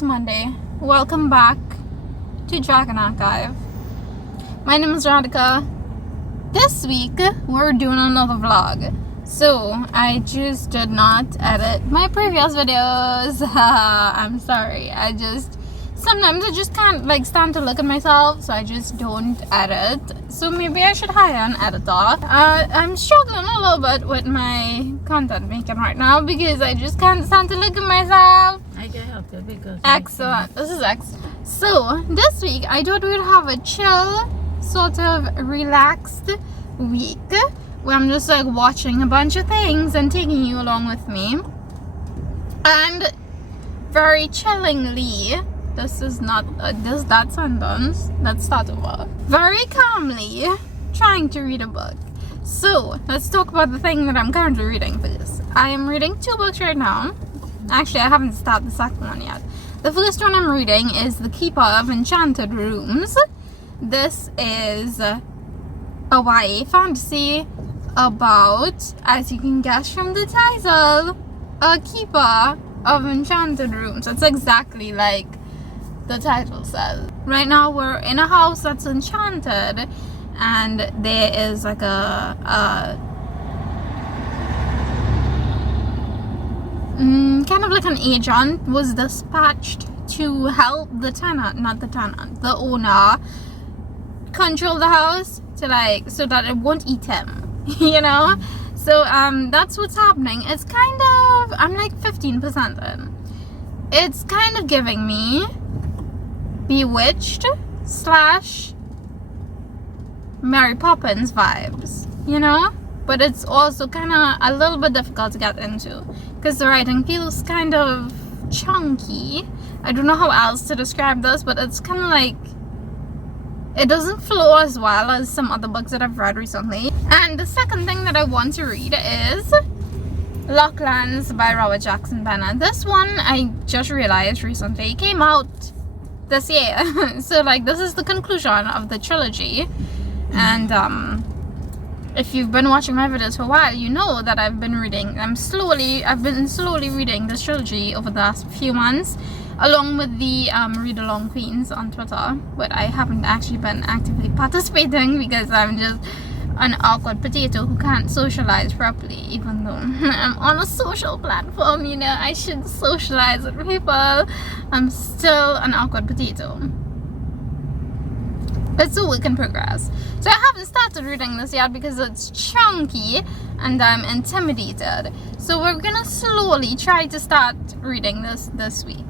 it's Monday. Welcome back to Dragon Archive. My name is Radhika. This week, we're doing another vlog. So, I just did not edit my previous videos. I'm sorry. Sometimes I just can't stand to look at myself, so I just don't edit. So maybe I should hire an editor. I'm struggling a little bit with my content making right now because I just can't stand to look at myself. I can help you because Excellent. This is excellent. So this week I thought we'd have a chill, sort of relaxed week where I'm just watching a bunch of things and taking you along with me. And very chillingly, this is not that sentence. Let's start over. Very calmly trying to read a book. So let's talk about the thing that I'm currently reading first. I am reading 2 books right now. Actually, I haven't started the second one yet. The first one I'm reading is The Keeper of Enchanted Rooms. This is a YA fantasy about, as you can guess from the title, a keeper of enchanted rooms. It's exactly like the title says. Right now we're in a house that's enchanted, and there is kind of like an agent was dispatched to help the owner control the house to so that it won't eat him. So that's what's happening. It's kind of, I'm 15% in. It's kind of giving me Bewitched / Mary Poppins vibes, but it's also kind of a little bit difficult to get into because the writing feels kind of chunky. I don't know how else to describe this, but it's kind of it doesn't flow as well as some other books that I've read recently. And the second thing that I want to read is Locklands by Robert Jackson Bennett. This one I just realized recently came out this year. So this is the conclusion of the trilogy. And if you've been watching my videos for a while, you know that I've been slowly reading this trilogy over the last few months, along with the read along queens on Twitter, but I haven't actually been actively participating because I'm just an awkward potato who can't socialize properly, even though I'm on a social platform. I should socialize with people. I'm still an awkward potato. It's a work in progress. So I haven't started reading this yet because it's chunky and I'm intimidated. So we're gonna slowly try to start reading this week.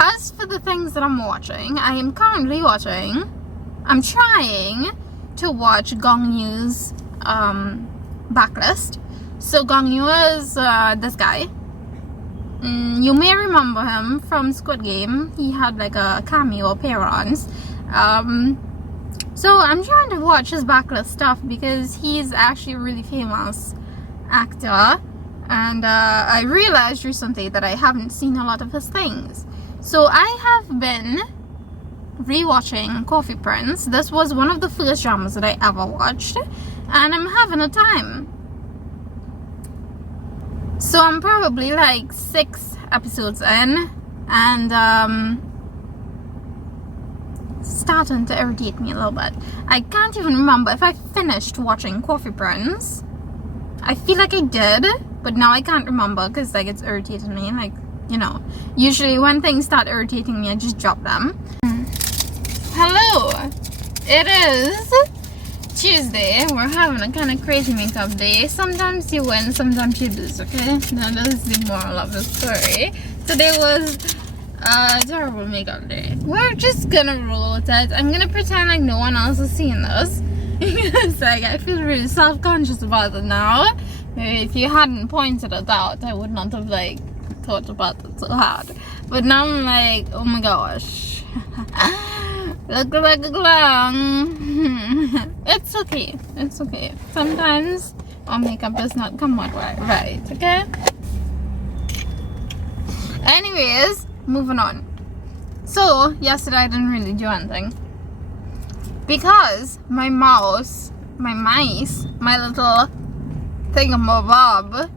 As for the things that I'm watching, I am currently I'm trying to watch Gong Yu's backlist. So Gong Yu is this guy. You may remember him from Squid Game. He had a cameo appearance. So I'm trying to watch his backlist stuff because he's actually a really famous actor. And I realized recently that I haven't seen a lot of his things. So I have been rewatching Coffee Prince. This was one of the first dramas that I ever watched, and I'm having a time. So I'm probably 6 episodes in, and starting to irritate me a little bit. I can't even remember if I finished watching Coffee Prince. I feel like I did, but now I can't remember because it's irritating me. Usually when things start irritating me, I just drop them. Hello! It is Tuesday. We're having a kind of crazy makeup day. Sometimes you win, sometimes you lose, okay? Now that is the moral of the story. Today was a terrible makeup day. We're just gonna roll with it. I'm gonna pretend no one else is seeing this. It's I feel really self-conscious about it now. Maybe if you hadn't pointed it out, I would not have thought about it so hard. But now I'm oh my gosh. Look like a clown. It's okay. Sometimes our makeup does not come out right, okay? Anyways, moving on. So, yesterday I didn't really do anything because my mice, my little thingamabob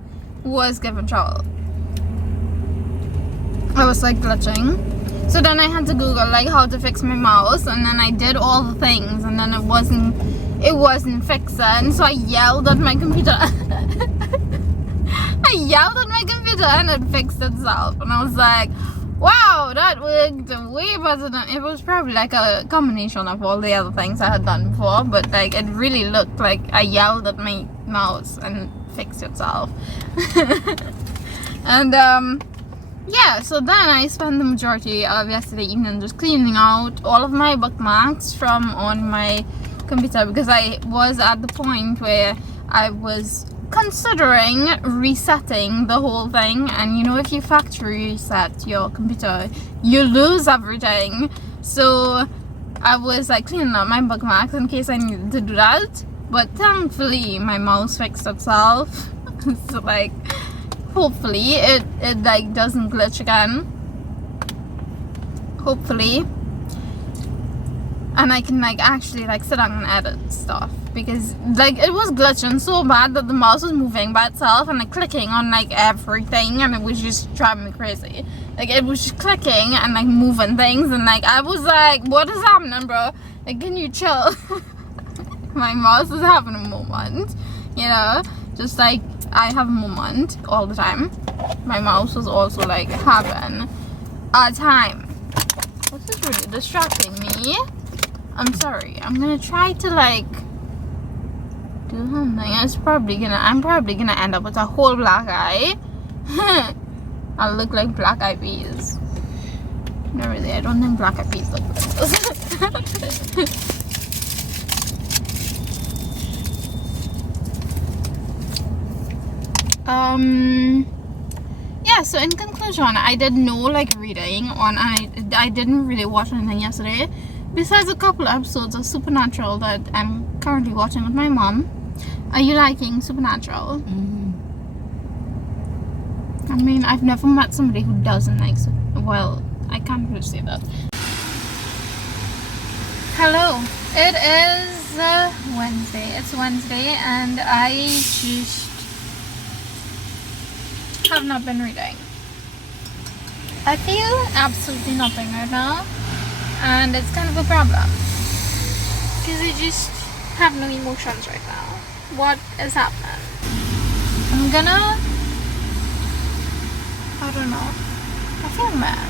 was given trouble. I was like glitching. So then I had to Google like how to fix my mouse, and then I did all the things, and then it wasn't fixing. So I yelled at my computer. I yelled at my computer and it fixed itself, and I was like, wow, that worked way better than it was. Probably like a combination of all the other things I had done before, but like it really looked like I yelled at my mouse and fixed itself. And yeah, so then I spent the majority of yesterday evening just cleaning out all of my bookmarks from on my computer, because I was at the point where I was considering resetting the whole thing, and you know, if you factory reset your computer, you lose everything. So I was like cleaning up my bookmarks in case I needed to do that, but thankfully my mouse fixed itself. So like hopefully it like doesn't glitch again, hopefully, and I can like actually like sit down and edit stuff, because like it was glitching so bad that the mouse was moving by itself and like clicking on like everything, and it was just driving me crazy. Like it was just clicking and like moving things, and like I was like, what is happening, bro? Like, can you chill? My mouse is having a moment, you know, just like I have a moment all the time. My mouse was also like having a time. This is really distracting me. I'm sorry. I'm gonna try to like do something. I'm probably gonna end up with a whole black eye. I'll look like Black Eyed Peas. No, really, I don't think Black Eyed Peas look like this. Yeah, so in conclusion, I did no like reading on, I didn't really watch anything yesterday besides a couple episodes of Supernatural that I'm currently watching with my mom. Are you liking Supernatural? Mm-hmm. I mean, I've never met somebody who doesn't like well, I can't really say that. Hello, it is Wednesday. It's Wednesday, and I just have not been reading. I feel absolutely nothing right now, and it's kind of a problem because I just have no emotions right now. What is happening? I don't know. I feel mad.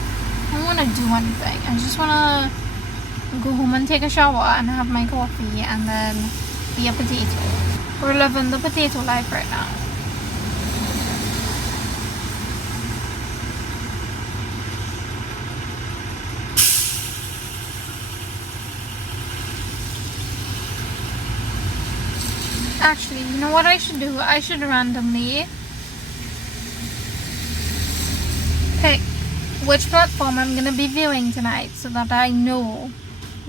I don't want to do anything. I just want to go home and take a shower and have my coffee and then be a potato. We're living the potato life right now. Actually, you know what I should do? I should randomly pick which platform I'm gonna be viewing tonight so that I know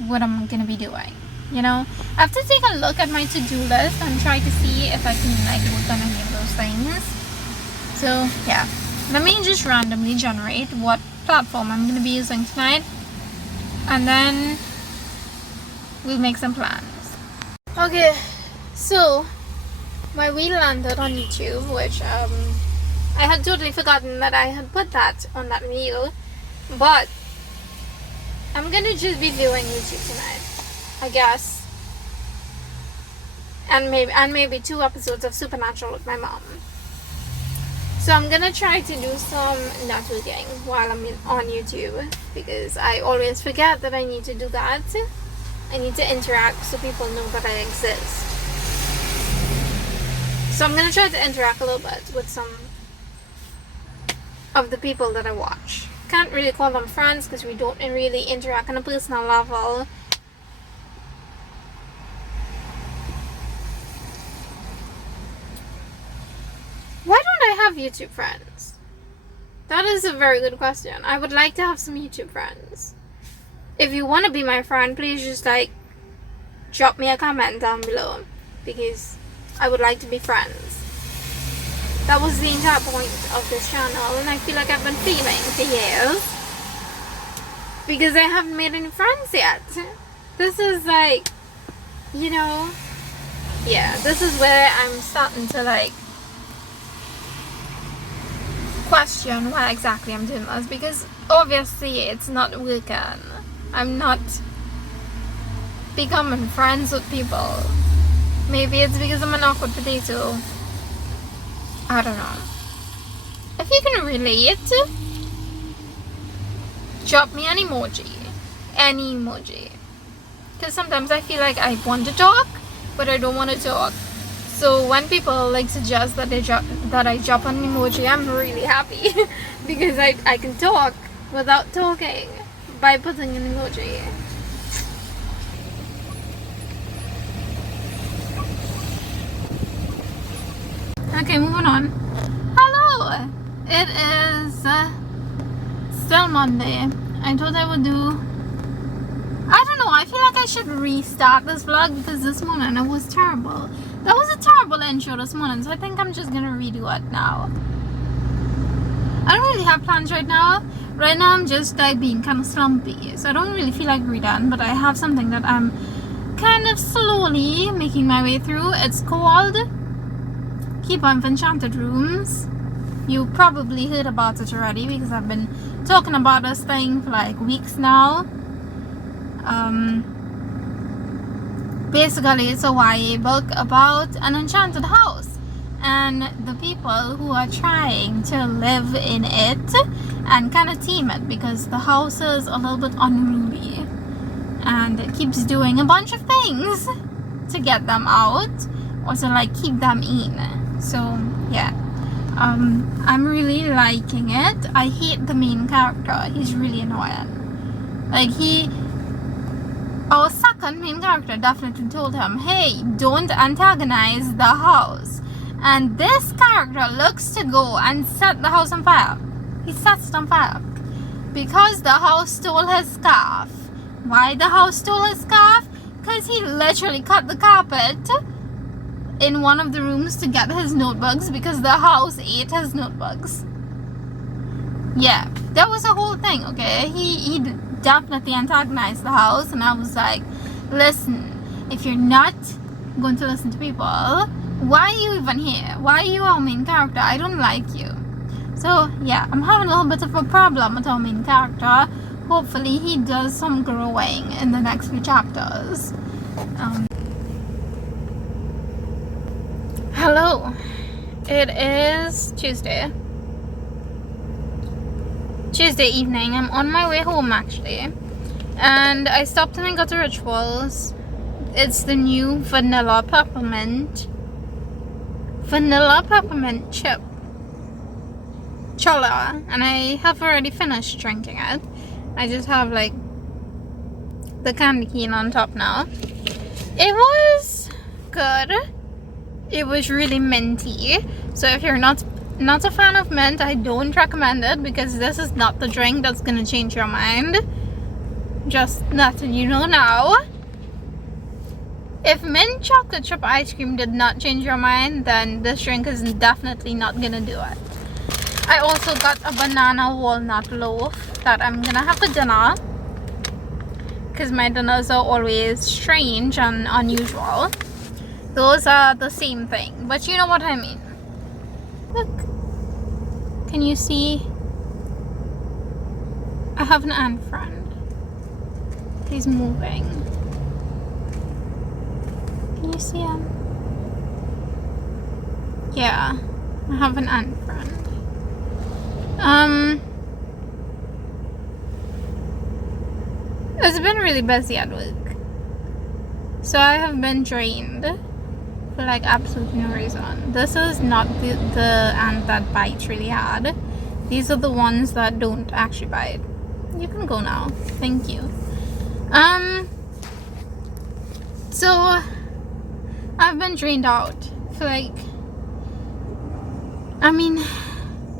what I'm gonna be doing. You know, I have to take a look at my to-do list and try to see if I can like work on any of those things. So yeah, let me just randomly generate what platform I'm gonna be using tonight, and then we'll make some plans. Okay. So, my wheel landed on YouTube, which I had totally forgotten that I had put that on that wheel, but I'm gonna just be viewing YouTube tonight, I guess, and maybe 2 episodes of Supernatural with my mom. So I'm gonna try to do some networking while I'm on YouTube, because I always forget that I need to do that. I need to interact so people know that I exist. So I'm gonna try to interact a little bit with some of the people that I watch. Can't really call them friends because we don't really interact on a personal level. Why don't I have YouTube friends? That is a very good question. I would like to have some YouTube friends. If you want to be my friend, please just like drop me a comment down below, because I would like to be friends. That was the entire point of this channel, and I feel like I've been feeling for years because I haven't made any friends yet. This is like, you know, yeah, this is where I'm starting to like question why exactly I'm doing this, because obviously it's not working. I'm not becoming friends with people. Maybe it's because I'm an awkward potato. I don't know. If you can relate, drop me an emoji. Any emoji. Because sometimes I feel like I want to talk, but I don't want to talk. So when people like suggest that I drop an emoji, I'm really happy because I can talk without talking by putting an emoji. Okay, moving on. Hello! It is still Monday. I thought I would do... I don't know, I feel like I should restart this vlog because this morning it was terrible. That was a terrible intro this morning, so I think I'm just gonna redo it now. I don't really have plans right now. Right now I'm just like being kind of slumpy, so I don't really feel like reading, but I have something that I'm kind of slowly making my way through. It's called Keep On Enchanted Rooms. You probably heard about it already because I've been talking about this thing for like weeks now. Basically it's a YA book about an enchanted house and the people who are trying to live in it and kind of tame it, because the house is a little bit unruly and it keeps doing a bunch of things to get them out or to like keep them in. So yeah, I'm really liking it. I hate the main character. He's really annoying. Like our second main character definitely told him, hey, don't antagonize the house. And this character looks to go and set the house on fire. He sets it on fire because the house stole his scarf. Why the house stole his scarf? Because he literally cut the carpet in one of the rooms to get his notebooks because the house ate his notebooks. Yeah, that was a whole thing, okay? He definitely antagonized the house, and I was like, listen, if you're not going to listen to people, why are you even here? Why are you our main character? I don't like you. So yeah, I'm having a little bit of a problem with our main character. Hopefully he does some growing in the next few chapters. Hello, it is Tuesday evening. I'm on my way home actually, and I stopped and I got a Rituals. It's the new vanilla peppermint chip chola, and I have already finished drinking it. I just have like the candy cane on top now. It was good. It was really minty, so if you're not a fan of mint, I don't recommend it, because this is not the drink that's gonna change your mind. Just letting you know now. If mint chocolate chip ice cream did not change your mind, then this drink is definitely not gonna do it. I also got a banana walnut loaf that I'm gonna have for dinner, because my dinners are always strange and unusual. Those are the same thing, but you know what I mean. Look, can you see? I have an ant friend. He's moving. Can you see him? Yeah, I have an ant friend. It's been really busy at work, so I have been drained for like absolutely no reason. This is not the ant that bites really hard. These are the ones that don't actually bite. You can go now. Thank you. So I've been drained out for like, I mean,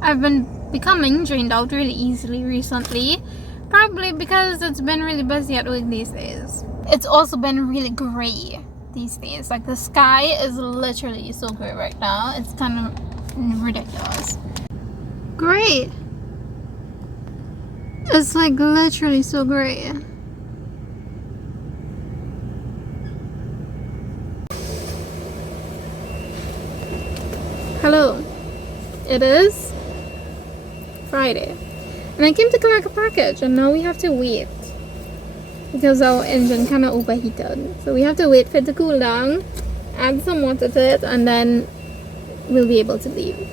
I've been becoming drained out really easily recently, probably because it's been really busy at work these days. It's also been really gray these days. Like the sky is literally so gray right now. It's kind of ridiculous. Great. It's like literally so gray. Hello. It is Friday. And I came to collect a package, and now we have to wait because our engine kind of overheated. So we have to wait for it to cool down, add some water to it, and then we'll be able to leave.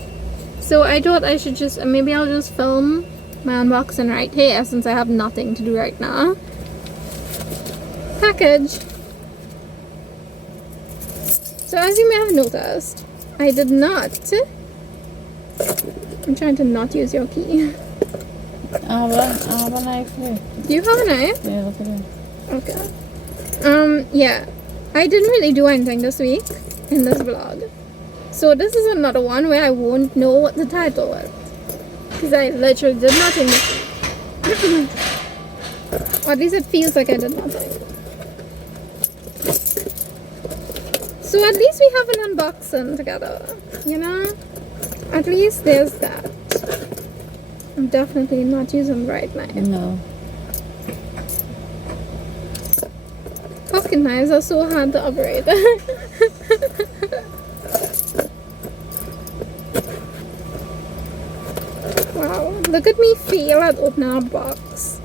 So I thought I should just, maybe I'll just film my unboxing right here since I have nothing to do right now. Package. So as you may have noticed, I did not. I'm trying to not use your key. I have a knife here. Do you have a knife? Yeah, look at it. Okay. Yeah. I didn't really do anything this week in this vlog. So this is another one where I won't know what the title was. Because I literally did nothing this week. Or at least it feels like I did nothing. So at least we have an unboxing together. You know? At least there's that. I'm definitely not using the right knife. No. Pocket knives are so hard to operate. Wow, look at me fail at opening a box.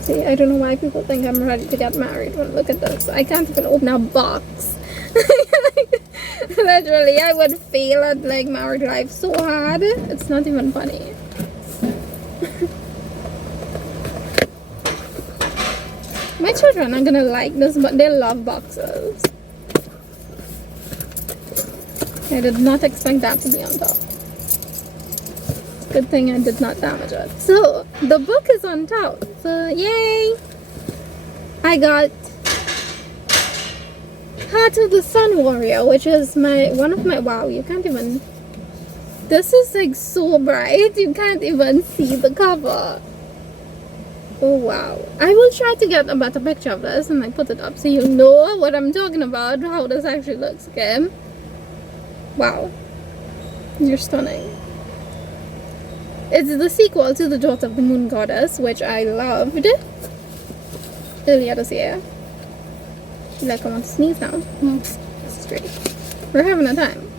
See, I don't know why people think I'm ready to get married when look at this. I can't even open a box. Literally, I would fail at like married life so hard. It's not even funny. My children are gonna like this, but they love boxes. I did not expect that to be on top. Good thing I did not damage it. So, the book is on top. So, yay! I got Heart of the Sun Warrior, which is one of my, wow, you can't even, this is like so bright, you can't even see the cover. Oh wow. I will try to get a better picture of this and I put it up so you know what I'm talking about, how this actually looks, okay? Wow. You're stunning. It's the sequel to The Daughter of the Moon Goddess, which I loved earlier this year. Like I want to sneeze now. That's great. We're having a time.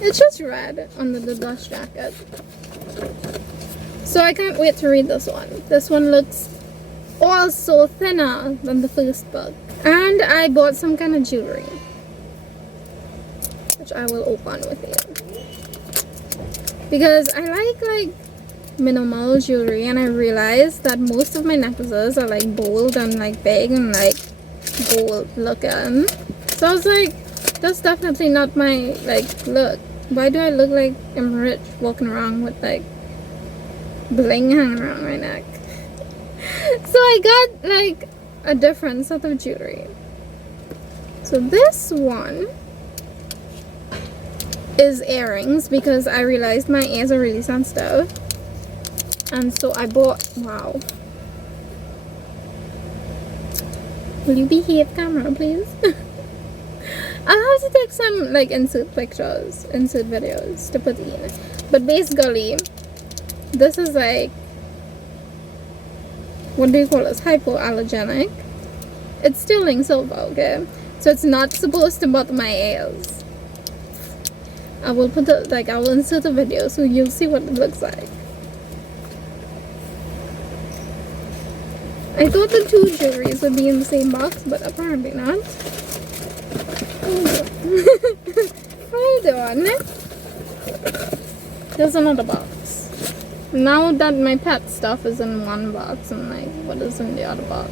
It's just red under the dust jacket. So I can't wait to read this one. This one looks also thinner than the first book. And I bought some kind of jewelry, which I will open with you. Because I like minimal jewelry, and I realized that most of my necklaces are like bold and like big and like gold looking. So I was like, that's definitely not my like look. Why do I look like I'm rich walking around with like bling hanging around my neck? So I got like a different set of jewelry. So this one is earrings because I realized my ears are really sensitive, and so I bought, wow, will you behave, camera, please? I'll have to take some like insert pictures, insert videos to put in, but basically this is like, what do you call this, hypoallergenic. It's sterling silver, okay, so it's not supposed to bother my ears. I will put it, like I will insert a video so you'll see what it looks like. I thought the two jewelries would be in the same box, but apparently not. Hold on. There's another box. Now that my pet stuff is in one box, I'm like, what is in the other box?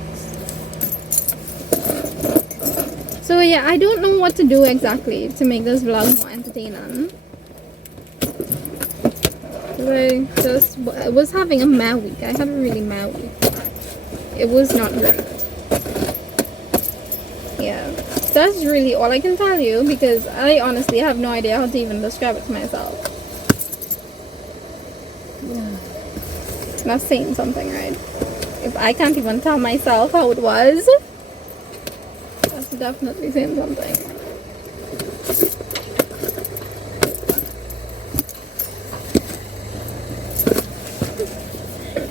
So yeah, I don't know what to do exactly to make this vlog more entertaining. I was having a mad week. I had a really mad week. It was not great. Yeah, that's really all I can tell you because I honestly have no idea how to even describe it to myself. Yeah. That's saying something, right? If I can't even tell myself how it was, that's definitely saying something.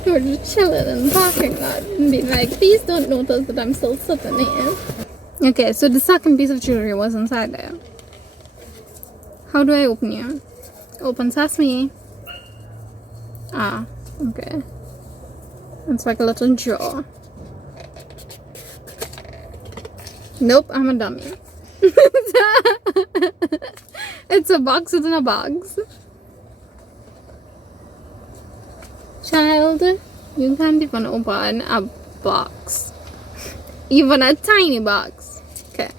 We're just chilling in the parking lot and being like, please don't notice that I'm still sitting here. Okay, so the second piece of jewelry was inside there. How do I open you? Open sesame. Ah, okay. It's like a little jaw. Nope, I'm a dummy. It's a box within a box. Child, you can't even open a box. Even a tiny box. Okay.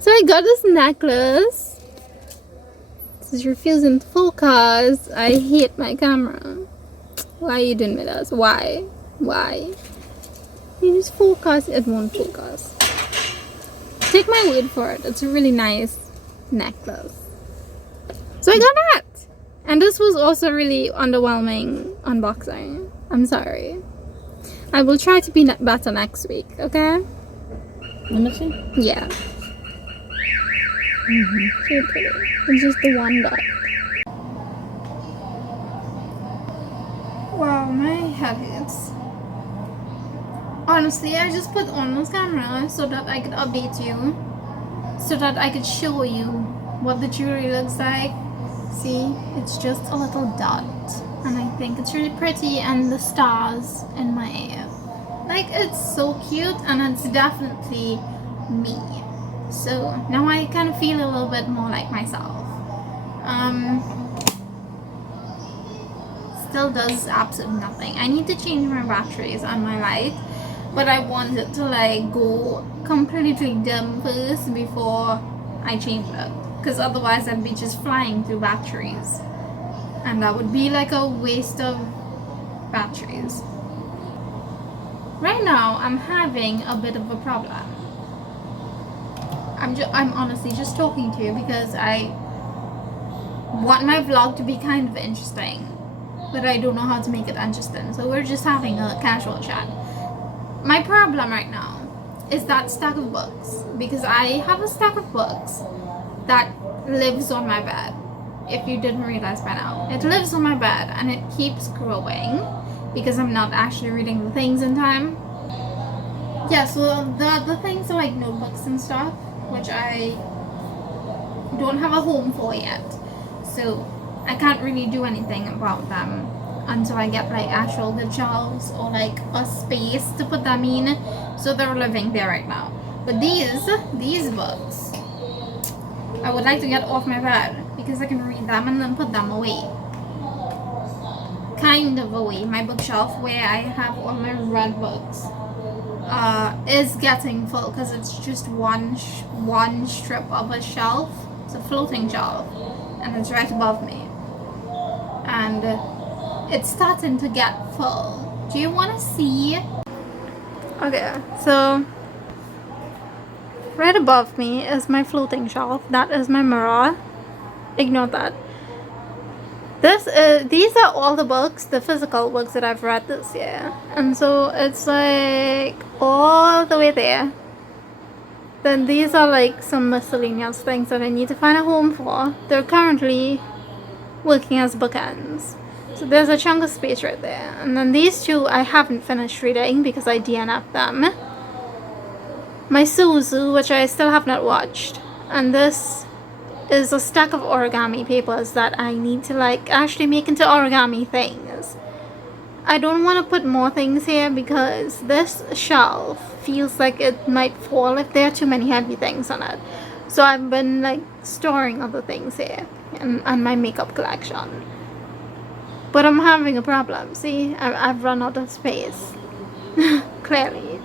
So I got this necklace. This is refusing to focus. I hate my camera. Why are you doing with us? Why? Why? You just focus, it won't focus. Take my word for it. It's a really nice necklace. So I got that. And this was also really underwhelming unboxing. I'm sorry. I will try to be better next week, okay? Let me see. Yeah. So pretty. It's just the one dot. Wow, my head hurts. Honestly, I just put on this camera so that I could update you. So that I could show you what the jewelry looks like. See, it's just a little dot. And I think it's really pretty, and the stars in my ear. Like, it's so cute, and it's definitely me. So now I kind of feel a little bit more like myself. Still does absolutely nothing. I need to change my batteries on my light, but I want it to like go completely dim first before I change it, because otherwise I'd be just flying through batteries, and that would be like a waste of batteries. Right now I'm having a bit of a problem. I'm honestly just talking to you because I want my vlog to be kind of interesting, but I don't know how to make it interesting, so we're just having a casual chat. My problem right now is that stack of books, because I have a stack of books that lives on my bed. If you didn't realize by now, it lives on my bed and it keeps growing because I'm not actually reading the things in time. Yeah, so the things are like notebooks and stuff, which I don't have a home for yet, so I can't really do anything about them until I get like actual good shelves or like a space to put them in. So they're living there right now. But these books I would like to get off my bed because I can read them and then put them away. Kind of away. My bookshelf where I have all my read books is getting full because it's just one strip of a shelf. It's a floating shelf and it's right above me, and it's starting to get full. Do you want to see? Okay, so right above me is my floating shelf. That is my mirror. Ignore that. These are all the books, the physical books that I've read this year, and so it's like all the way there. Then these are like some miscellaneous things that I need to find a home for. They're currently working as bookends. So there's a chunk of space right there. And then these two I haven't finished reading because I DNF'd them. My Suzu, which I still have not watched. And this is a stack of origami papers that I need to like actually make into origami things. I don't want to put more things here because this shelf feels like it might fall if there are too many heavy things on it. So I've been like storing other things here and my makeup collection. But I'm having a problem. See, I've run out of space. Clearly.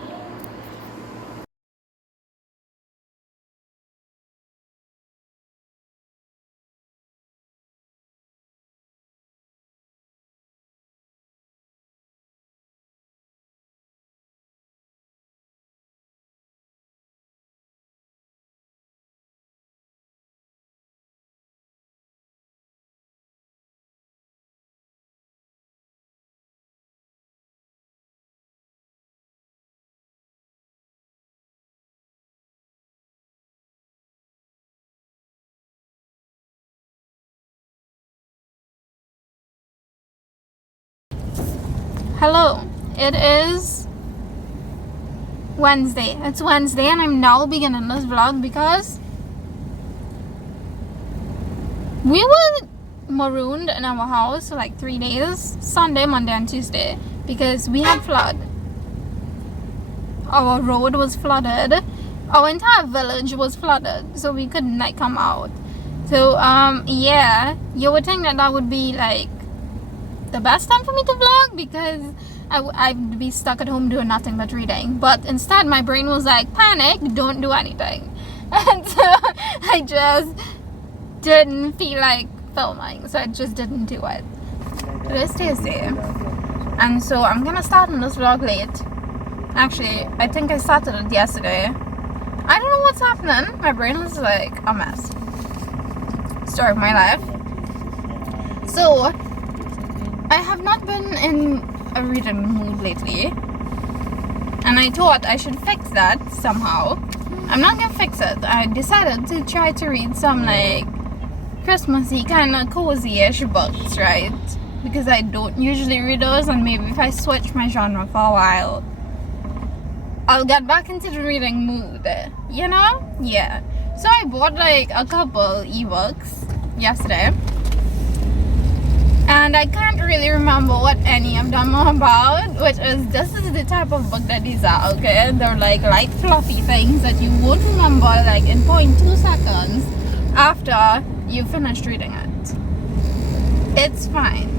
Hello, it is Wednesday. It's Wednesday and I'm now beginning this vlog because We were marooned in our house for like 3 days, Sunday, Monday, and Tuesday, because we had flood. Our road was flooded. Our entire village was flooded, so we couldn't like come out. So yeah, you would think that that would be like the best time for me to vlog, because I'd be stuck at home doing nothing but reading. But instead my brain was like, panic, don't do anything. And so I just didn't feel like filming, so I just didn't do it. Today's Tuesday, and so I'm gonna start on this vlog late. Actually, I think I started it yesterday. I don't know what's happening. My brain is like a mess. Story of my life. So I have not been in a reading mood lately, and I thought I should fix that somehow. I'm not gonna fix it. I decided to try to read some like Christmassy kind of cozy-ish books, right? Because I don't usually read those, and maybe if I switch my genre for a while, I'll get back into the reading mood, you know? Yeah. So I bought like a couple ebooks yesterday, and I can't really remember what any of them are about, which is, this is the type of book that these are, okay? They're like light fluffy things that you won't remember like in 0.2 seconds after you finished reading it. It's fine.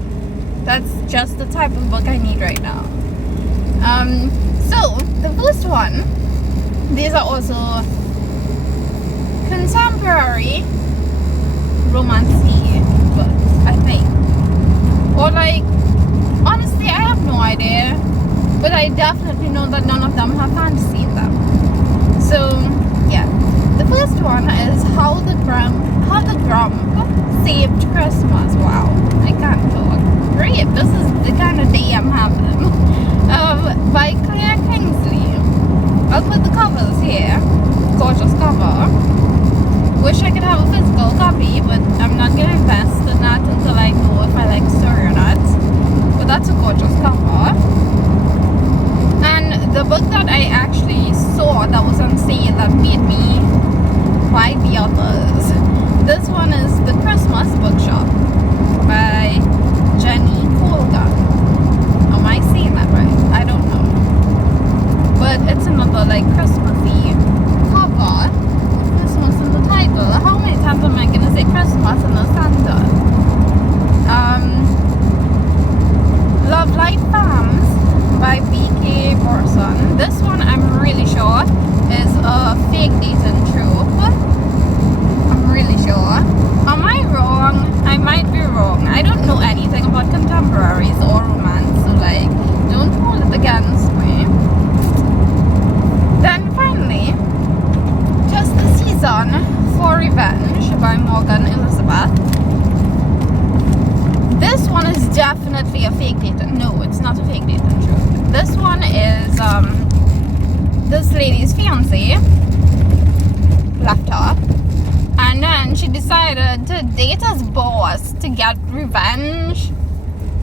That's just the type of book I need right now. So the first one, these are also contemporary romancy books, I think. Or like, honestly, I have no idea, but I definitely know that none of them have fantasy in them. So yeah, the first one is How the Grump Saved Christmas. Wow, I can't talk. Great, this is the kind of day I'm having. By Claire Kingsley. I'll put the covers here. Gorgeous cover. Wish I could have a physical copy, but I'm not gonna invest in that until I know if I like the story or not. But that's a gorgeous cover. And the book that I actually saw that was on sale that made me buy the others, this one is The Christmas Bookshop by Jenny Colgan. Am I saying that right? I don't know. But it's another like Christmassy cover. Christmas in the title. How many times am I gonna say Christmas in the Santa? Love Light Farms by B.K. Borson. This one I'm really sure is a fake dating trope. I'm really sure. Am I wrong? I might be wrong. I don't know anything about contemporaries or romance, so like, don't hold it against me. Then finally, Just the Season for Revenge by Morgan Elizabeth. This one is definitely a fake dating. No, it's not a fake dating trope. This one is this lady's fiance left her, and then she decided to date his boss to get revenge.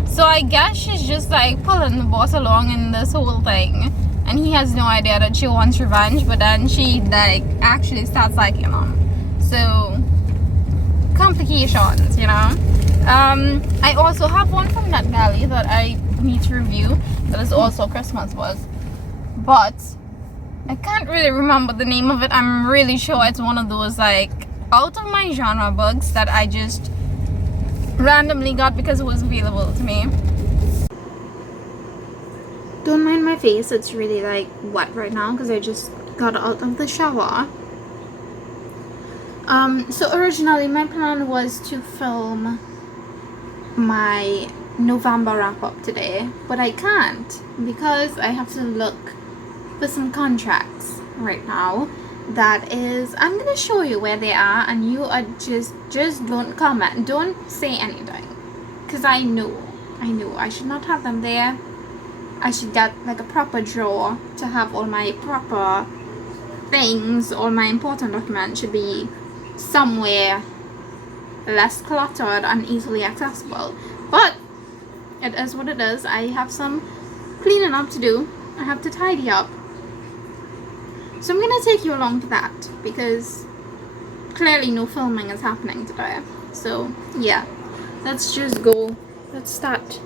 So I guess she's just like pulling the boss along in this whole thing, and he has no idea that she wants revenge, but then she like actually starts liking him. So complications, you know. I also have one from NetGalley that I need to review that is also a Christmas book, but I can't really remember the name of it. I'm really sure it's one of those like out of my genre books that I just randomly got because it was available to me. Don't mind my face, it's really like wet right now because I just got out of the shower. So originally my plan was to film my November wrap up today, but I can't because I have to look for some contracts right now. That is, I'm gonna show you where they are, and you are just don't comment, don't say anything, because I know I should not have them there. I should get like a proper drawer to have all my proper things. All my important documents should be somewhere less cluttered and easily accessible, but it is what it is. I have some cleaning up to do. I have to tidy up, so I'm gonna take you along for that because clearly no filming is happening today. So yeah, let's just go. Let's start.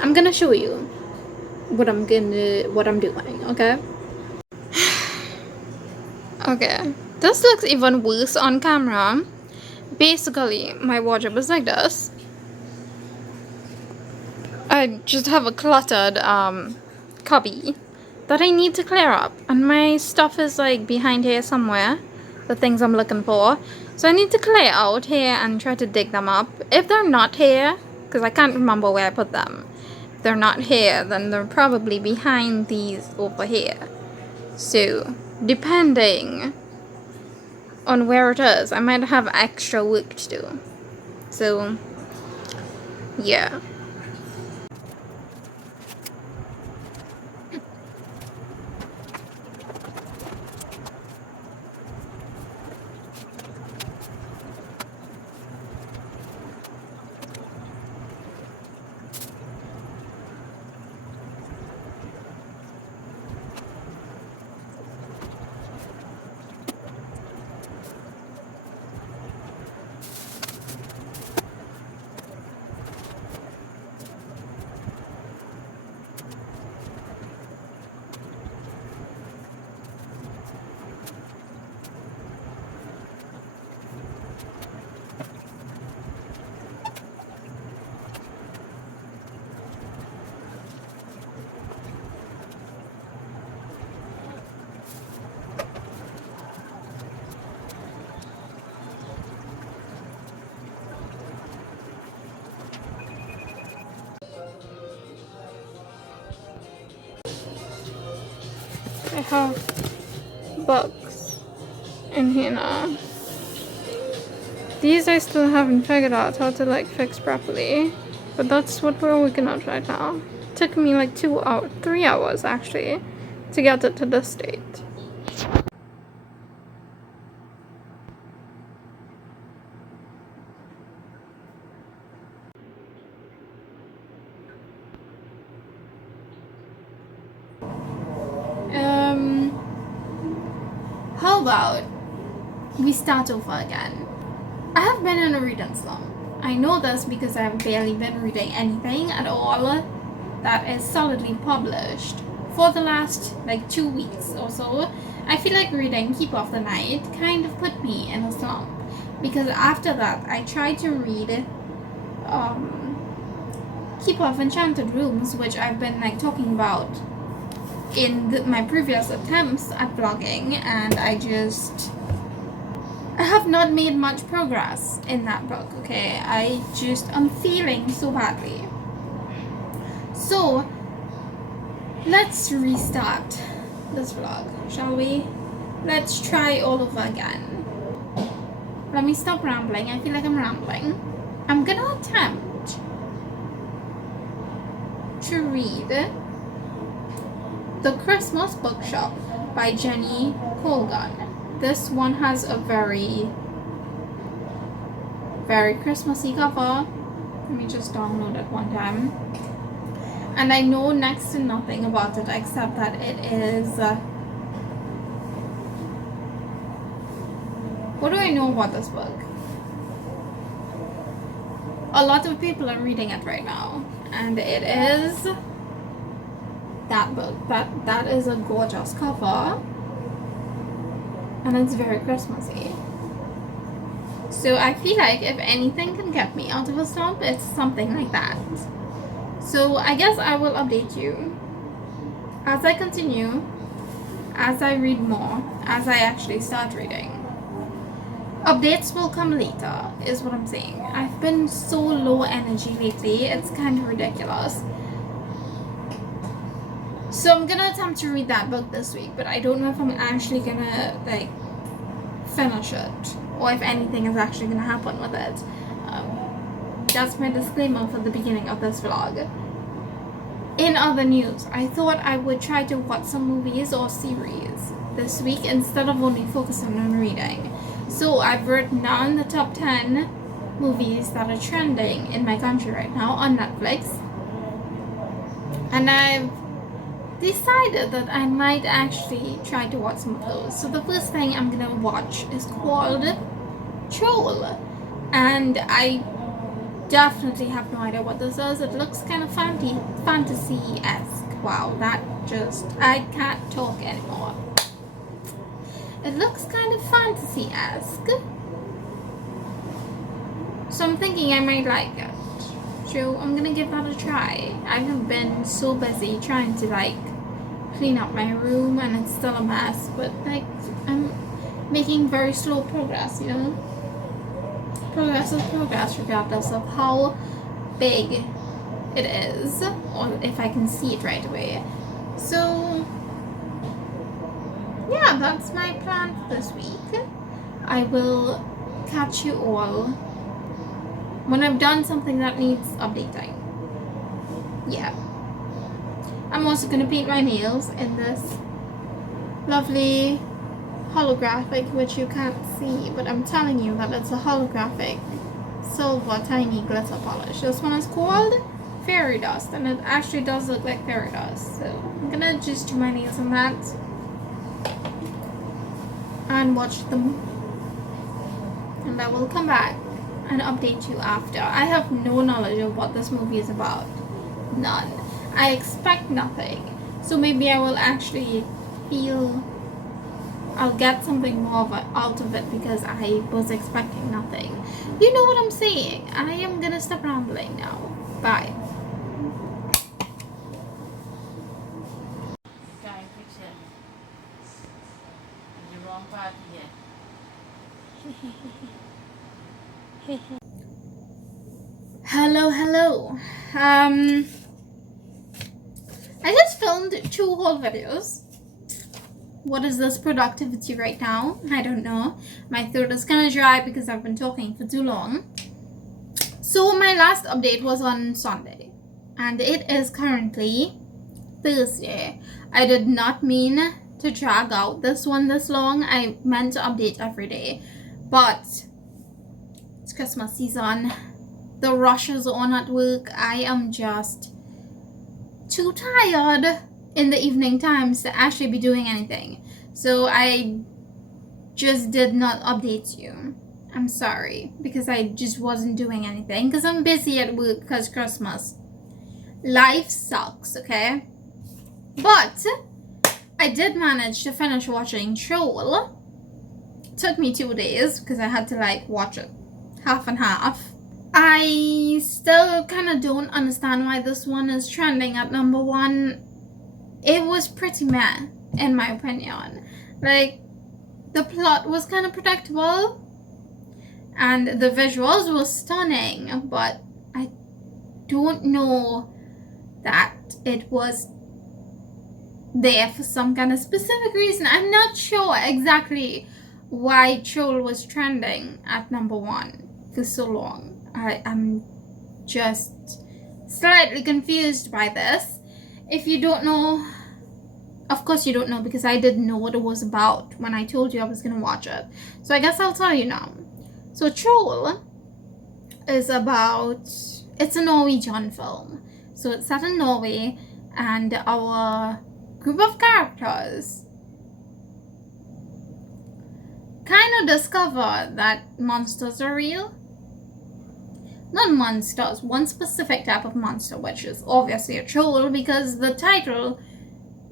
I'm gonna show you what I'm doing, okay? Okay, this looks even worse on camera. Basically, my wardrobe is like this. I just have a cluttered cubby that I need to clear up, and my stuff is like behind here somewhere, the things I'm looking for. So I need to clear out here and try to dig them up. If they're not here, because I can't remember where I put them, if they're not here, then they're probably behind these over here. So depending on where it is, I might have extra work to do. So yeah. I have bugs in here now. These I still haven't figured out how to like fix properly, but that's what we're working on right now. It took me like 3 hours actually to get it to this state. How about we start over again? I have been in a reading slump. I know this because I've barely been reading anything at all that is solidly published for the last like 2 weeks or so. I feel like reading Keep of the Night kind of put me in a slump, because after that I tried to read Keep of Enchanted Rooms, which I've been like talking about in my previous attempts at vlogging, and I have not made much progress in that book, okay? I'm feeling so badly. So let's restart this vlog, shall we? Let's try all over again. Let me stop rambling. I feel like I'm rambling. I'm gonna attempt to read The Christmas Bookshop by Jenny Colgan. This one has a very, very Christmassy cover. Let me just download it one time. And I know next to nothing about it except that it is... what do I know about this book? A lot of people are reading it right now. And it is... that book. That is a gorgeous cover. And it's very Christmassy. So I feel like if anything can get me out of a slump, it's something like that. So I guess I will update you as I continue, as I read more, as I actually start reading. Updates will come later, is what I'm saying. I've been so low energy lately, it's kind of ridiculous. So I'm gonna attempt to read that book this week, but I don't know if I'm actually gonna like finish it, or if anything is actually gonna happen with it. That's my disclaimer for the beginning of this vlog. In other news, I thought I would try to watch some movies or series this week instead of only focusing on reading. So I've written down the top 10 movies that are trending in my country right now on Netflix, and I've decided that I might actually try to watch some of those. So the first thing I'm gonna watch is called Troll and I definitely have no idea what this is. It looks kind of fantasy-esque. Wow, that just, I can't talk anymore. It looks kind of fantasy-esque, so I'm thinking I might like it. So I'm gonna give that a try. I have been so busy trying to like clean up my room, and it's still a mess, but like I'm making very slow progress, you know. Progress is progress regardless of how big it is or if I can see it right away. So yeah, that's my plan for this week. I will catch you all when I've done something that needs updating. Yeah. I'm also gonna paint my nails in this lovely holographic, which you can't see, but I'm telling you that it's a holographic silver tiny glitter polish. This one is called Fairy Dust, and it actually does look like fairy dust. So I'm gonna just do my nails on that and watch them, and I will come back and update you after. I have no knowledge of what this movie is about. None. I expect nothing. So maybe I will actually feel I'll get something more out of it because I was expecting nothing. You know what I'm saying? I am gonna stop rambling now. Bye. Guy picture. The wrong part here. Hello. I just filmed 2 whole videos. What is this productivity right now? I don't know. My throat is kind of dry because I've been talking for too long. So my last update was on Sunday, and it is currently Thursday. I did not mean to drag out this one this long. I meant to update every day, but it's Christmas season. The rush is on at work. I am just too tired in the evening times to actually be doing anything. So I just did not update you. I'm sorry, because I just wasn't doing anything because I'm busy at work because Christmas. Life sucks, okay? But I did manage to finish watching Troll. It took me 2 days because I had to like watch it half and half. I still kind of don't understand why this one is trending at number 1. It was pretty meh, in my opinion. Like, the plot was kind of predictable, and the visuals were stunning, but I don't know that it was there for some kind of specific reason. I'm not sure exactly why Troll was trending at number 1 for so long. I'm just slightly confused by this. If you don't know, of course you don't know because I didn't know what it was about when I told you I was gonna watch it. So I guess I'll tell you now. So Troll is about, it's a Norwegian film. So it's set in Norway, and our group of characters kind of discover that monsters are real. Not monsters, one specific type of monster, which is obviously a troll because the title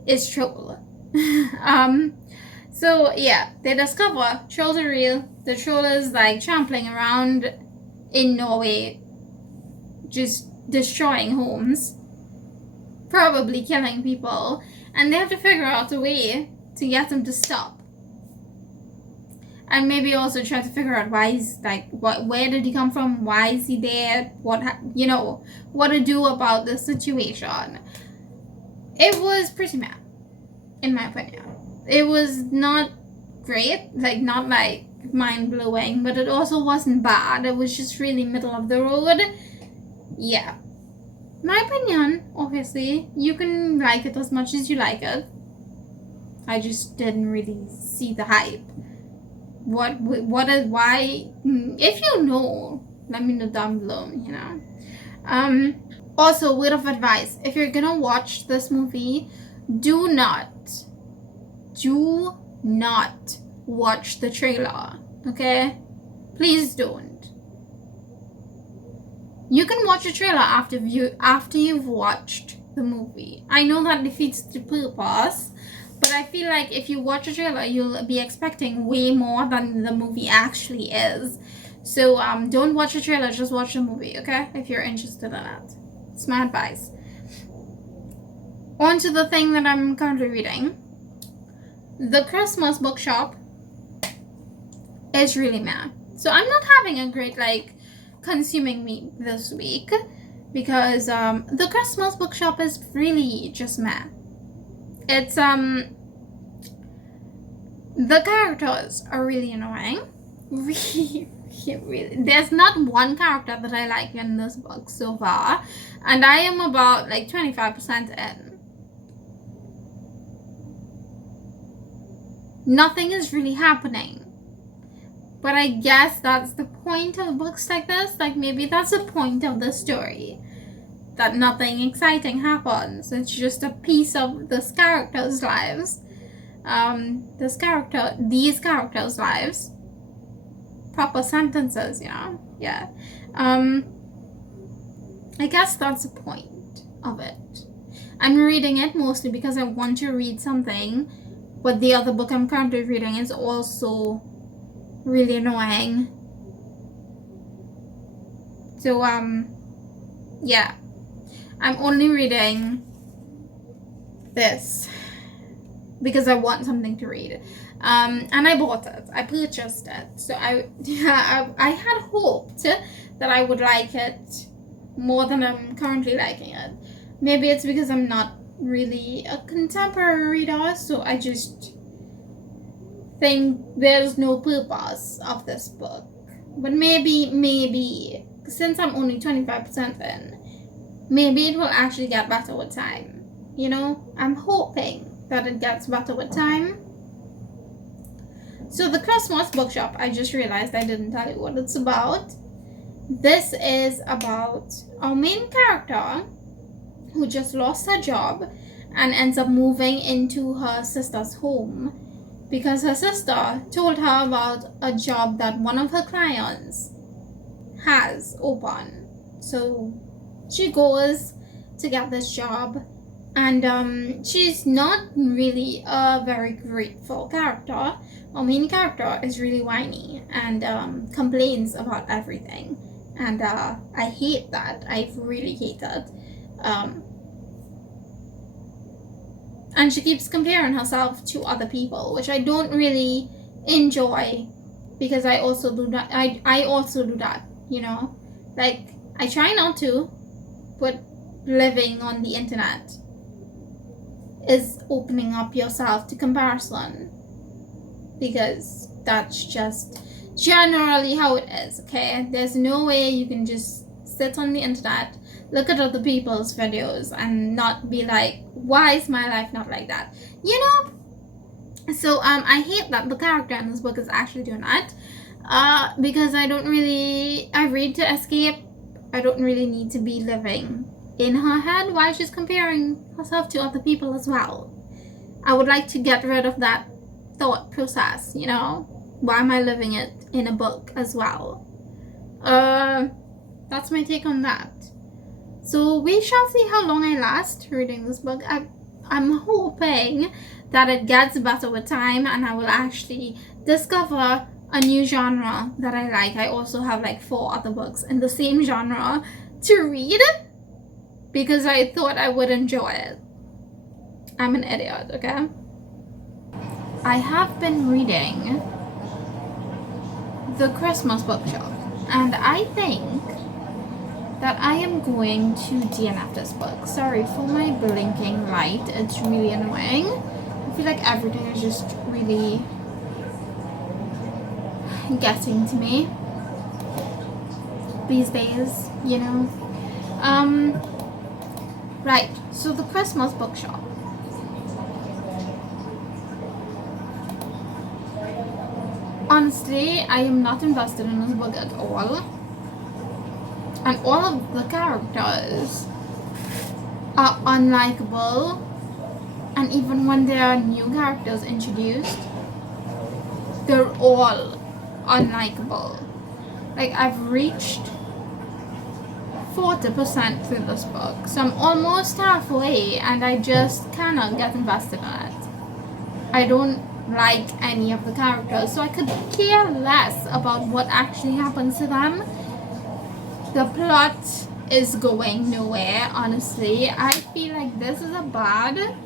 is Troll. So yeah, they discover trolls are real. The troll is like trampling around in Norway, just destroying homes, probably killing people, and they have to figure out a way to get him to stop. And maybe also try to figure out why he's like, where did he come from? Why is he there? What to do about the situation. It was pretty mad, in my opinion. It was not great, like not like mind blowing, but it also wasn't bad. It was just really middle of the road. Yeah. My opinion, obviously, you can like it as much as you like it. I just didn't really see the hype. Why? If you know, let me know down below, Also, word of advice, if you're gonna watch this movie, do not watch the trailer, okay? Please don't. You can watch a trailer after you've watched the movie. I know that defeats the purpose, but I feel like if you watch a trailer, you'll be expecting way more than the movie actually is. So don't watch a trailer, just watch the movie, okay? If you're interested in that. It's my advice. On to the thing that I'm currently reading. The Christmas Bookshop is really meh. So I'm not having a great consuming week this week because the Christmas Bookshop is really just meh. It's the characters are really annoying. Really. There's not one character that I like in this book so far, and I am about 25% in. Nothing is really happening. But I guess that's the point of books like this. Like, maybe that's the point of the story. That nothing exciting happens. It's just a piece of this character's lives. These characters' lives. Proper sentences, you know? Yeah. I guess that's the point of it. I'm reading it mostly because I want to read something, but the other book I'm currently reading is also really annoying. So, yeah. I'm only reading this because I want something to read. And I bought it. I purchased it. So I had hoped that I would like it more than I'm currently liking it. Maybe it's because I'm not really a contemporary reader, so I just think there's no purpose of this book. But maybe, since I'm only 25% in, maybe it will actually get better with time. You know, I'm hoping that it gets better with time. So the Christmas Bookshop, I just realized I didn't tell you what it's about. This is about our main character who just lost her job and ends up moving into her sister's home because her sister told her about a job that one of her clients has open. So she goes to get this job, and she's not really a very grateful character. Our main character is really whiny and complains about everything, and I hate that. I really hate it. And she keeps comparing herself to other people, which I don't really enjoy, because I also do that. I also do that, you know. Like, I try not to, but living on the internet is opening up yourself to comparison, because that's just generally how it is, okay? There's no way you can just sit on the internet, look at other people's videos, and not be like, why is my life not like that? You know? So I hate that the character in this book is actually doing that, because I read to escape. I don't really need to be living in her head while she's comparing herself to other people as well. I would like to get rid of that thought process, you know? Why am I living it in a book as well? That's my take on that. So we shall see how long I last reading this book. I'm hoping that it gets better with time and I will actually discover a new genre that I like. I also have like 4 other books in the same genre to read because I thought I would enjoy it. I'm an idiot, okay? I have been reading The Christmas Bookshop, and I think that I am going to DNF this book. Sorry for my blinking light, it's really annoying. I feel like everything is just really getting to me these days, you know. Right, so The Christmas Bookshop. Honestly, I am not invested in this book at all. And all of the characters are unlikable. And even when there are new characters introduced, they're all unlikable. Like, I've reached 40% through this book, so I'm almost halfway, and I just cannot get invested in it. I don't like any of the characters, so I could care less about what actually happens to them. The plot is going nowhere, honestly. I feel like this is a bad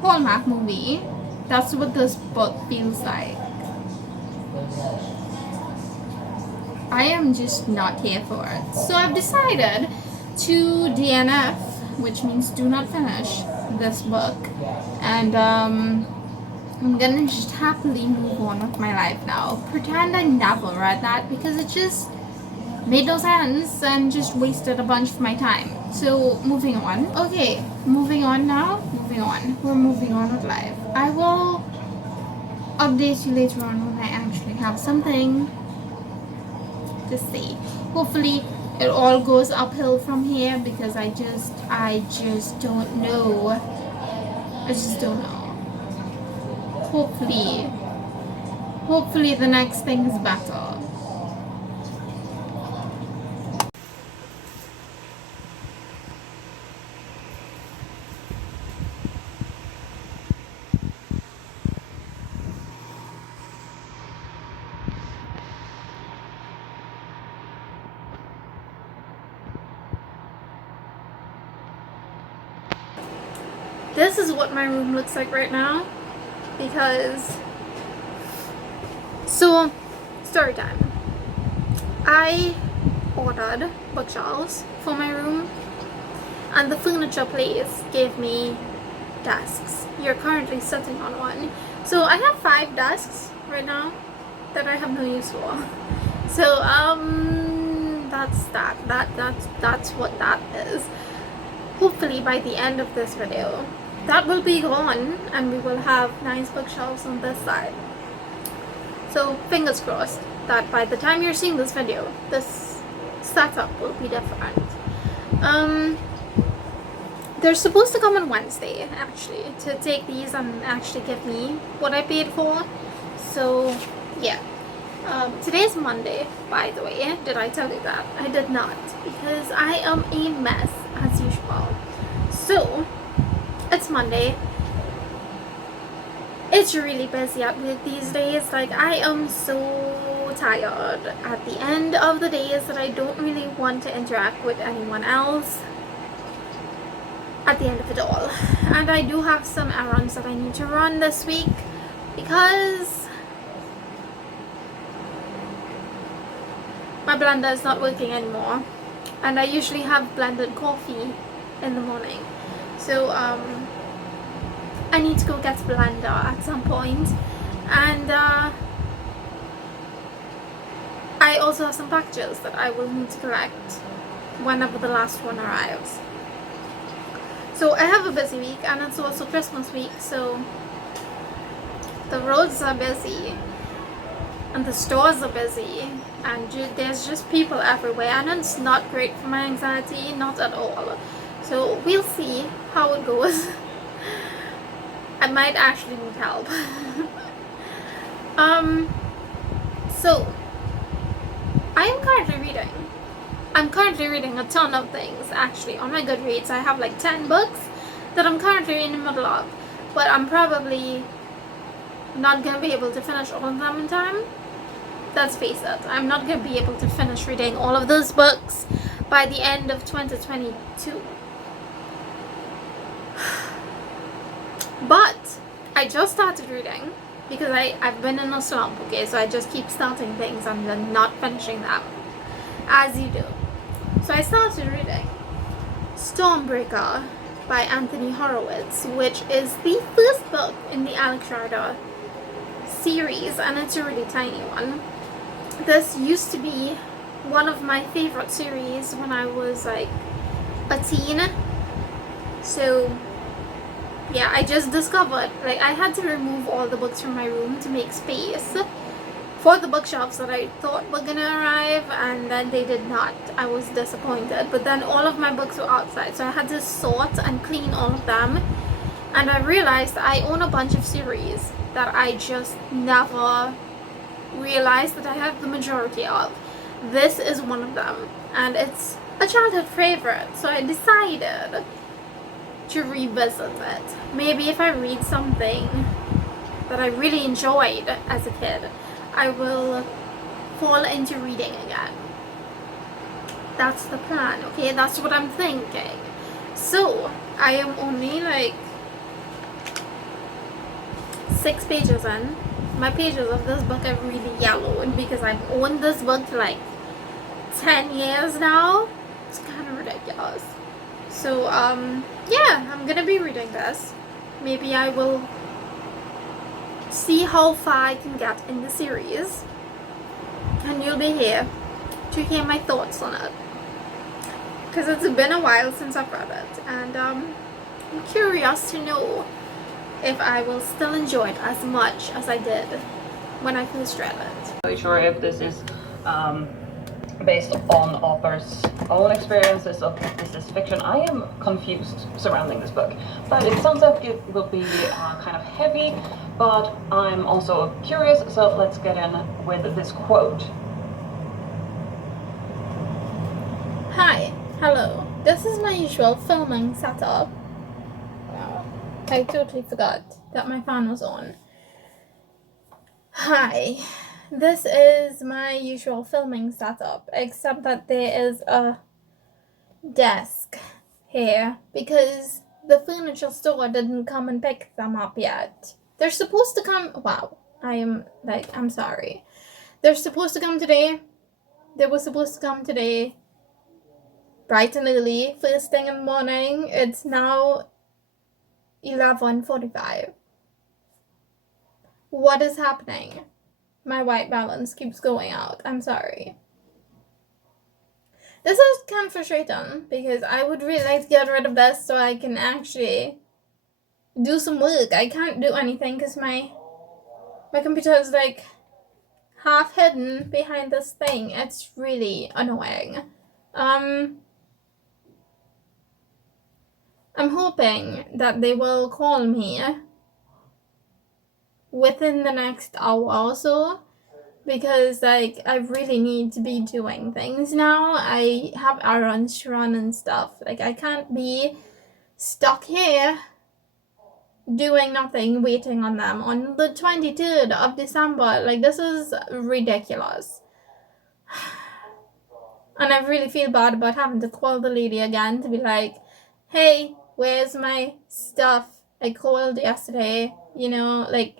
Hallmark movie. That's what this book feels like. I am just not here for it. So I've decided to DNF, which means do not finish this book. And I'm gonna just happily move on with my life now. Pretend I never read that, because it just made no sense and just wasted a bunch of my time. So moving on. Okay, moving on now. Moving on. We're moving on with life. I will update you later on when I actually have something to say. Hopefully it all goes uphill from here, because I just don't know. I just don't know. Hopefully the next thing is better. This is what my room looks like right now, because, so, story time. I ordered bookshelves for my room, and the furniture place gave me desks. You're currently sitting on one. So I have 5 desks right now that I have no use for. So, that's that. That's what that is. Hopefully by the end of this video, that will be gone, and we will have nice bookshelves on this side. So fingers crossed that by the time you're seeing this video, this setup will be different. They're supposed to come on Wednesday, actually, to take these and actually give me what I paid for. So yeah. Today's Monday, by the way. Did I tell you that? I did not, because I am a mess as usual. So it's Monday. It's really busy at work these days. Like, I am so tired at the end of the days that I don't really want to interact with anyone else at the end of it all. And I do have some errands that I need to run this week, because my blender is not working anymore, and I usually have blended coffee in the morning. So I need to go get a blender at some point, and I also have some packages that I will need to collect whenever the last one arrives. So I have a busy week, and it's also Christmas week, so the roads are busy and the stores are busy, and there's just people everywhere, and it's not great for my anxiety, not at all. So we'll see how it goes. I might actually need help. So I am currently reading. I'm currently reading a ton of things, actually. On my Goodreads, I have like 10 books that I'm currently in the middle of, but I'm probably not gonna be able to finish all of them in time. Let's face it, I'm not gonna be able to finish reading all of those books by the end of 2022. But I just started reading, because I've been in a slump, okay? So I just keep starting things and then not finishing them, as you do. So I started reading Stormbreaker by Anthony Horowitz, which is the first book in the Alex Rider series, and it's a really tiny one. This used to be one of my favorite series when I was like a teen. So yeah, I just discovered, like, I had to remove all the books from my room to make space for the bookshelves that I thought were gonna arrive, and then they did not. I was disappointed, but then all of my books were outside, so I had to sort and clean all of them, and I realized I own a bunch of series that I just never realized that I have the majority of. This is one of them, and it's a childhood favorite, so I decided to revisit it. Maybe if I read something that I really enjoyed as a kid, I will fall into reading again. That's the plan, okay? That's what I'm thinking. So, I am only like 6 pages in. My pages of this book are really yellowed because I've owned this book for like 10 years now. It's kind of ridiculous. So, yeah, I'm gonna be reading this. Maybe I will see how far I can get in the series. And you'll be here to hear my thoughts on it. Because it's been a while since I've read it. And I'm curious to know if I will still enjoy it as much as I did when I first read it. Not really sure if this is based on author's own experiences or if this is fiction. I am confused surrounding this book, but it sounds like it will be kind of heavy, but I'm also curious, so let's get in with this quote. Hi, hello. This is my usual filming setup. Wow, I totally forgot that my fan was on. Hi, this is my usual filming setup, except that there is a desk here because the furniture store didn't come and pick them up yet. They're supposed to come. Wow, I'm sorry. They're supposed to come today. They were supposed to come today, bright and early, first thing in the morning. It's now 11:45. What is happening? My white balance keeps going out. I'm sorry. This is kind of frustrating because I would really like to get rid of this so I can actually do some work. I can't do anything because my computer is like half hidden behind this thing. It's really annoying. I'm hoping that they will call me within the next hour or so, because like I really need to be doing things now. I have errands to run and stuff. Like I can't be stuck here doing nothing waiting on them on the 23rd of December. Like this is ridiculous. And I really feel bad about having to call the lady again to be like, hey, where's my stuff? I called yesterday, you know, like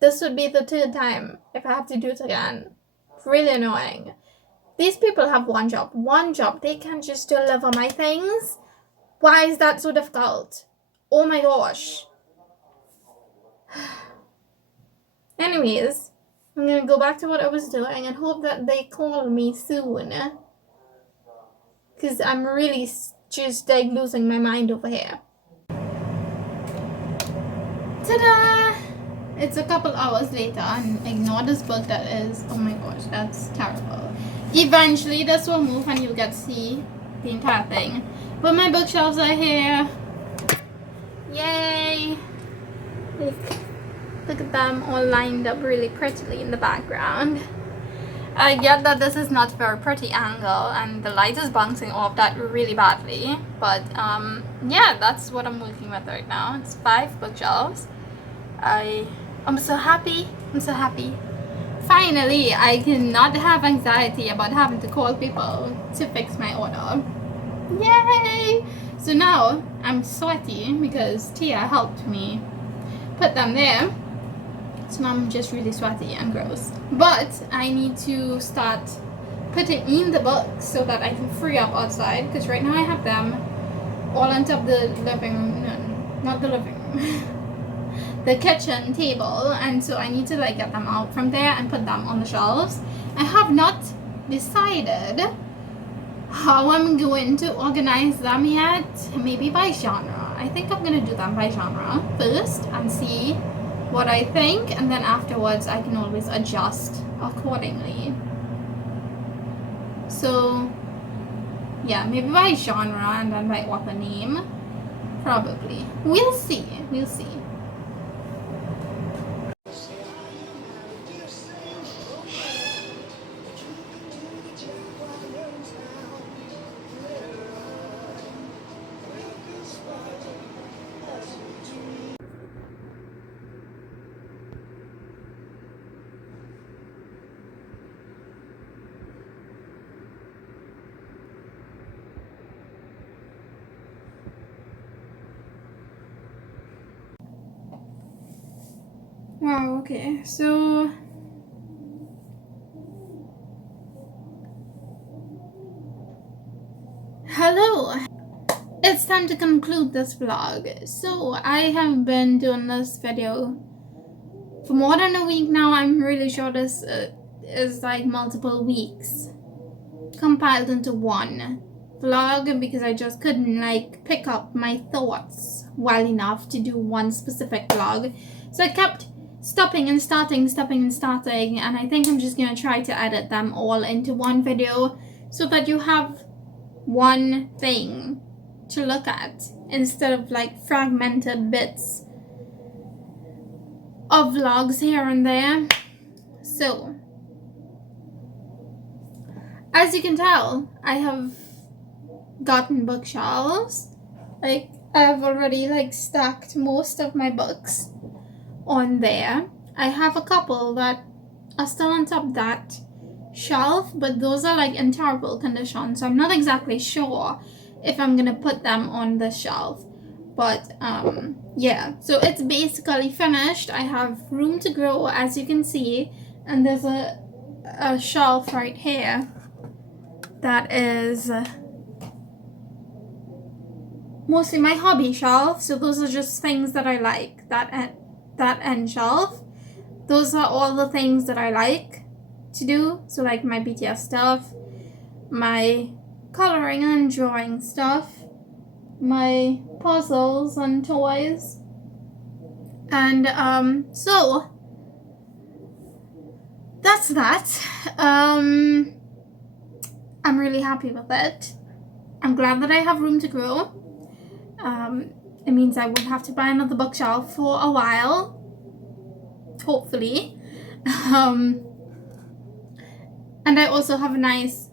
this would be the 3rd time if I have to do it again. It's really annoying. These people have one job. They can just deliver my things. Why is that so difficult? Oh my gosh. Anyways, I'm gonna go back to what I was doing and hope that they call me soon. Because I'm really just like losing my mind over here. Ta-da! It's a couple hours later, and ignore this book that is, oh my gosh, that's terrible. Eventually this will move and you'll get to see the entire thing. But my bookshelves are here. Yay! Look at them all lined up really prettily in the background. I get that this is not a very pretty angle and the light is bouncing off that really badly, but yeah, that's what I'm working with right now. It's 5 bookshelves. I'm so happy. Finally, I cannot have anxiety about having to call people to fix my order. Yay! So now I'm sweaty because Tia helped me put them there. So now I'm just really sweaty and gross. But I need to start putting in the books so that I can free up outside, because right now I have them all on top of the living room. No, not the living room. The kitchen table, and so I need to like get them out from there and put them on the shelves. I have not decided how I'm going to organize them yet. Maybe by genre. I think I'm gonna do them by genre first and see what I think, and then afterwards I can always adjust accordingly. So yeah, maybe by genre and then by author name. Probably. We'll see. Wow, okay, so hello, it's time to conclude this vlog. So I have been doing this video for more than a week now. I'm really sure this is like multiple weeks compiled into one vlog because I just couldn't like pick up my thoughts well enough to do one specific vlog. So I kept stopping and starting, and I think I'm just gonna try to edit them all into one video so that you have one thing to look at instead of like fragmented bits of vlogs here and there. So as you can tell, I have gotten bookshelves. Like I have already like stacked most of my books on there. I have a couple that are still on top of that shelf, but those are like in terrible condition, so I'm not exactly sure if I'm gonna put them on the shelf. But yeah, so it's basically finished. I have room to grow, as you can see, and there's a shelf right here that is mostly my hobby shelf. So those are just things that I like. That end shelf, those are all the things that I like to do. So like my BTS stuff, my coloring and drawing stuff, my puzzles and toys, and so that's that. I'm really happy with it. I'm glad that I have room to grow. It means I won't have to buy another bookshelf for a while, hopefully. And I also have a nice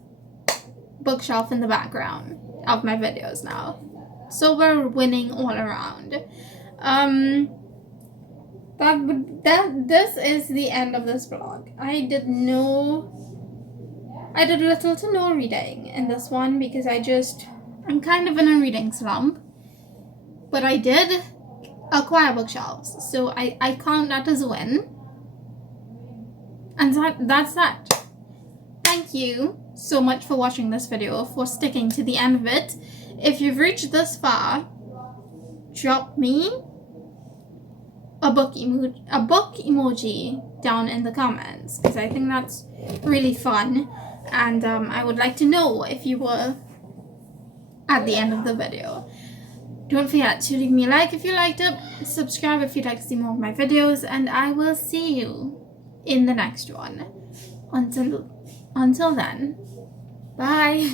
bookshelf in the background of my videos now. So we're winning all around. This is the end of this vlog. I did little to no reading in this one because I'm kind of in a reading slump. But I did acquire bookshelves, so I count that as a win. And that's that. Thank you so much for watching this video, for sticking to the end of it. If you've reached this far, drop me a book emoji down in the comments, because I think that's really fun, and I would like to know if you were at the end of the video. Don't forget to leave me a like if you liked it, subscribe if you'd like to see more of my videos, and I will see you in the next one. Until then, bye.